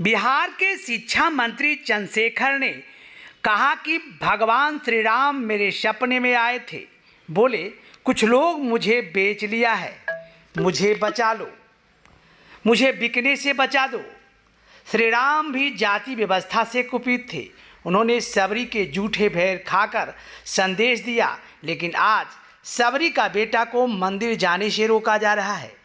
बिहार के शिक्षा मंत्री चंद्रशेखर ने कहा कि भगवान श्री राम मेरे सपने में आए थे। बोले, कुछ लोग मुझे बेच लिया है, मुझे बचा लो, मुझे बिकने से बचा दो। श्री राम भी जाति व्यवस्था से कुपित थे। उन्होंने सबरी के जूठे भेड़ खाकर संदेश दिया, लेकिन आज सबरी का बेटा को मंदिर जाने से रोका जा रहा है।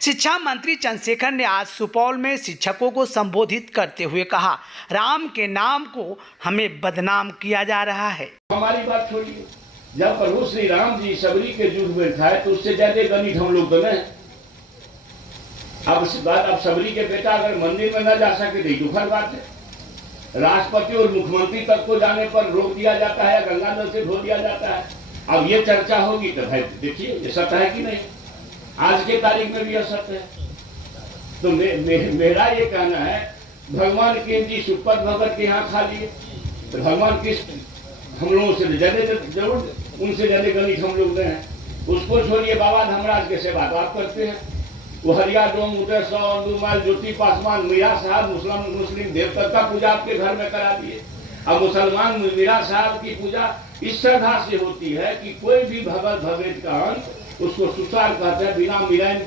शिक्षा मंत्री चंद्रशेखर ने आज सुपौल में शिक्षकों को संबोधित करते हुए कहा, राम के नाम को हमें बदनाम किया जा रहा है। हमारी बात छोड़िए, जब प्रभु श्री राम जी सबरी के जूठ में खाए तो उससे ज्यादा गणित हम लोग बने। अब सबरी के बेटा अगर मंदिर में न जा सके तो दुखद बात है। राष्ट्रपति और मुख्यमंत्री तक को जाने पर रोक दिया जाता है, गंगा जल से धो दिया जाता है। अब ये चर्चा होगी तो भाई देखिए ये सत्य है कि नहीं, आज के तारीख में भी असत्य है। तो मेरा ये कहना है, भगवान के जी सुपत भगत के यहाँ खा लिए तो भगवान किस हम लोगों से जरूर उनसे ज्यादा गणित हम लोग हैं। उसको छोड़िए, बाबा धर्मराज के सेवा तो आप करते हैं। वो हरिया डोम उदय सौ दुमाल ज्योति पासवान मीरा साहब मुस्लिम देवता पूजा आपके घर में करा दिए। अब मुसलमान मीरा साहब की पूजा इस श्रद्धा से होती है कि कोई भी भगत भगत का अंत उसको सुसार कहते हैं, बिना मिलन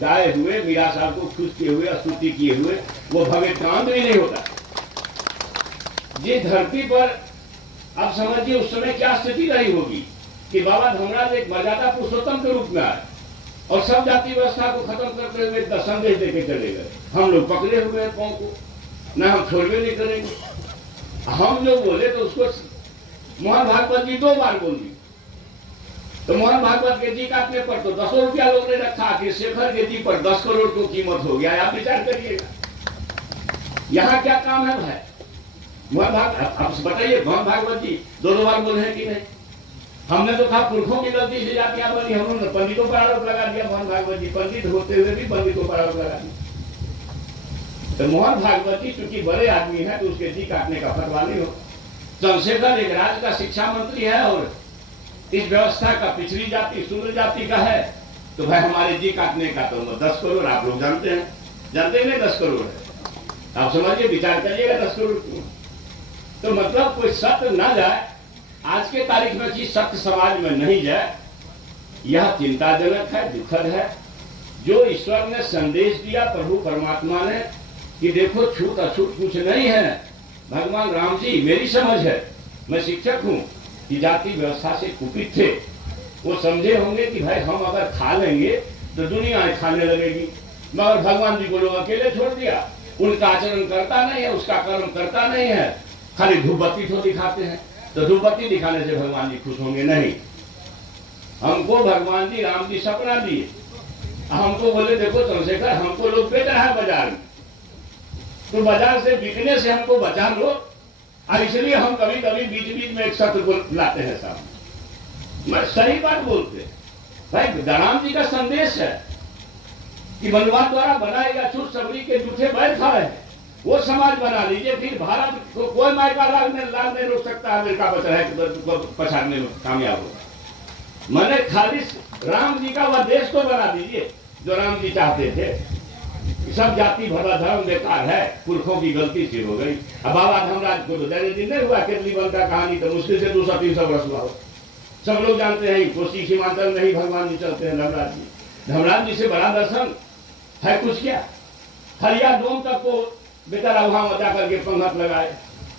गाए हुए मीरा साहब को खुश किए हुए स्तुति किए हुए वो भगत का अंत भी नहीं होता। ये धरती पर आप समझिए उस समय क्या स्थिति रही होगी कि बाबा धर्मराज एक मर्यादा पुरुषोत्तम के रूप में आए और सब जाति व्यवस्था को खत्म करते हुए संदेश देके चले गए। हम लोग पकड़े हुए हैं पांव को, न हम छोड़वे नहीं करेंगे। हम जो बोले तो उसको मोहन भागवत जी 2 बार बोल दी, तो मोहन भागवत के जी काटने पर तो 10 रुपया लोग ने रखा कि शेखर के जी पर 10 करोड़ को कीमत हो गया। आप विचार करिएगा, यहाँ क्या काम है भाई। मोहन भागवत आप बताइए, मोहन भागवत जी 2 बार बोले हैं कि नहीं? हमने तो कहा पुरखों की गलती से जातियां बनी, हमने पंडितों पर आरोप लगा दिया। मोहन भागवत जी पंडित होते हुए भी पंडितों पर आरोप लगा दिया। तो मोहन भागवत जी चूंकि बड़े आदमी है तो उसके जी काटने का फतवा नहीं हो। चंद्रशेखर एक राज्य का शिक्षा मंत्री है और इस व्यवस्था का पिछड़ी जाति शूद्र जाति का है, तो भाई हमारे जी काटने का तो 10 करोड़ आप लोग जानते हैं, जानते नहीं 10 करोड़ है। आप समझिए, विचार करिएगा 10 करोड़ क्यों। तो मतलब कोई सत्य ना जाए, आज के तारीख में चीज सत्य समाज में नहीं जाए, यह चिंताजनक है, दुखद है। जो ईश्वर ने संदेश दिया प्रभु परमात्मा ने कि देखो छूत अछूत कुछ नहीं है। भगवान राम जी, मेरी समझ है, मैं शिक्षक हूं, कि जाति व्यवस्था से कुपित थे। वो समझे होंगे कि भाई हम अगर खा लेंगे तो दुनिया खाने लगेगी, मगर भगवान जी को लोग अकेले छोड़ दिया। उनका आचरण करता नहीं है, उसका कर्म करता नहीं है, खाली धूपबत्ती तो दिखाते हैं। तो धूपबत्ती दिखाने से भगवान जी खुश होंगे नहीं। हमको भगवान जी राम जी सपना दिए, हमको बोले देखो चंद्रशेखर हमको लोग बेच रहा है बाजार में, तो बाजार से बिकने से हमको बचा लो। और इसलिए हम कभी कभी बीच बीच में एक सत्र को लाते हैं सामने। मैं सही बात बोलते भाई, राम जी का संदेश है कि मनवाद द्वारा बनाएगा छूट सबरी के जूठे बैठ खा रहे हैं, वो समाज बना लीजिए। फिर भारत को कोई मायका लाल नहीं रोक सकता। अमेरिका बच रहा है पछाड़ने में कामयाब होगा। मैंने खाली राम जी का वह देश तो बना दीजिए जो राम जी चाहते थे। सब जाति भरा धर्म बेकार है, पुरखों की गलती से हो गई। अब बाबा धर्मराज को तो ज्यादा दिन नहीं हुआ, केतली बन का कहानी तो मुश्किल से 200-300 वर्ष हुआ हो। सब लोग जानते हैं कोसी सीमांचल में ही भगवान जी चलते हैं धर्मराज जी। धर्मराज जी से बड़ा दर्शन है कुछ क्या? हरिया डोम तक को बेचारा वहां मजा करके पंगत लगाए।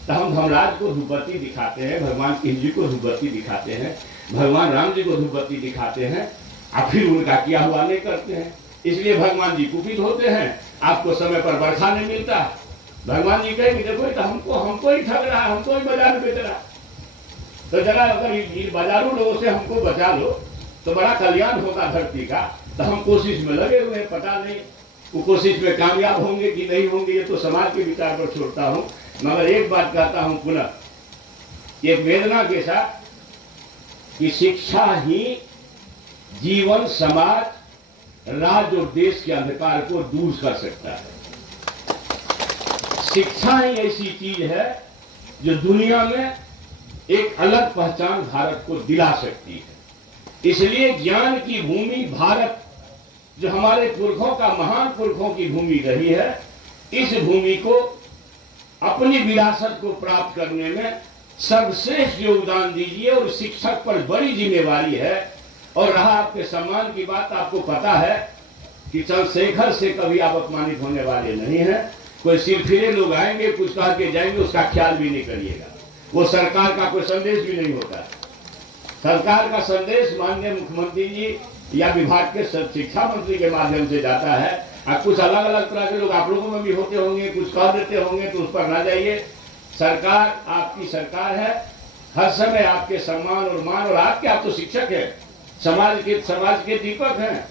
तो हम धर्मराज को धूपबत्ती दिखाते हैं, भगवान कृष्ण जी को धूपबत्ती दिखाते हैं, भगवान राम जी को धूपबत्ती दिखाते हैं, और फिर उनका किया हुआ नहीं करते हैं। इसलिए भगवान जी कुपित होते हैं, आपको समय पर बरखा नहीं मिलता। भगवान जी कहेंगे देखो तो हमको ही ठग रहा है, हमको ही बाजार में बेच रहा है। तो जरा अगर बाजारू लोगों से हमको बचा लो तो बड़ा कल्याण होगा धरती का। तो हम कोशिश में लगे हुए हैं, पता नहीं वो कोशिश में कामयाब होंगे कि नहीं होंगे, ये तो समाज के विचार पर छोड़ता हूं। मगर एक बात कहता हूं पुनः, एक वेदना के साथ, कि शिक्षा ही जीवन समाज राज्य और देश के अंधकार को दूर कर सकता है। शिक्षा ही ऐसी चीज है जो दुनिया में एक अलग पहचान भारत को दिला सकती है। इसलिए ज्ञान की भूमि भारत, जो हमारे पुरखों का महान पुरखों की भूमि रही है, इस भूमि को अपनी विरासत को प्राप्त करने में सर्वश्रेष्ठ योगदान दीजिए। और शिक्षक पर बड़ी जिम्मेवारी है। और रहा आपके सम्मान की बात, आपको पता है कि चंद्रशेखर से कभी आप अपमानित होने वाले नहीं हैं। कोई सिरफिरे लोग आएंगे, कुछ कह के जाएंगे, उसका ख्याल भी नहीं करिएगा। वो सरकार का कोई संदेश भी नहीं होता। सरकार का संदेश माननीय मुख्यमंत्री जी या विभाग के शिक्षा मंत्री के माध्यम से जाता है। कुछ अलग अलग तरह के लोग आप लोगों में भी होते होंगे, कुछ कह देते होंगे, तो उस पर ना जाइए। सरकार आपकी सरकार है, हर समय आपके सम्मान और मान, और आप तो शिक्षक हैं, समाज के दीपक हैं,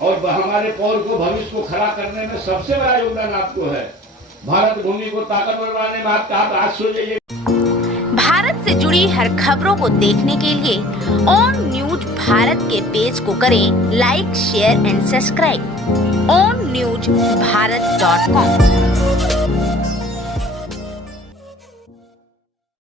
और हमारे पौर को, भविष्य को खड़ा करने में सबसे बड़ा योगदान आपको है। भारत भूमि को ताकतवर बनाने में आप आज सो जाइए। भारत से जुड़ी हर खबरों को देखने के लिए ऑन न्यूज भारत के पेज को करें like, share and subscribe. onNewsBharat.com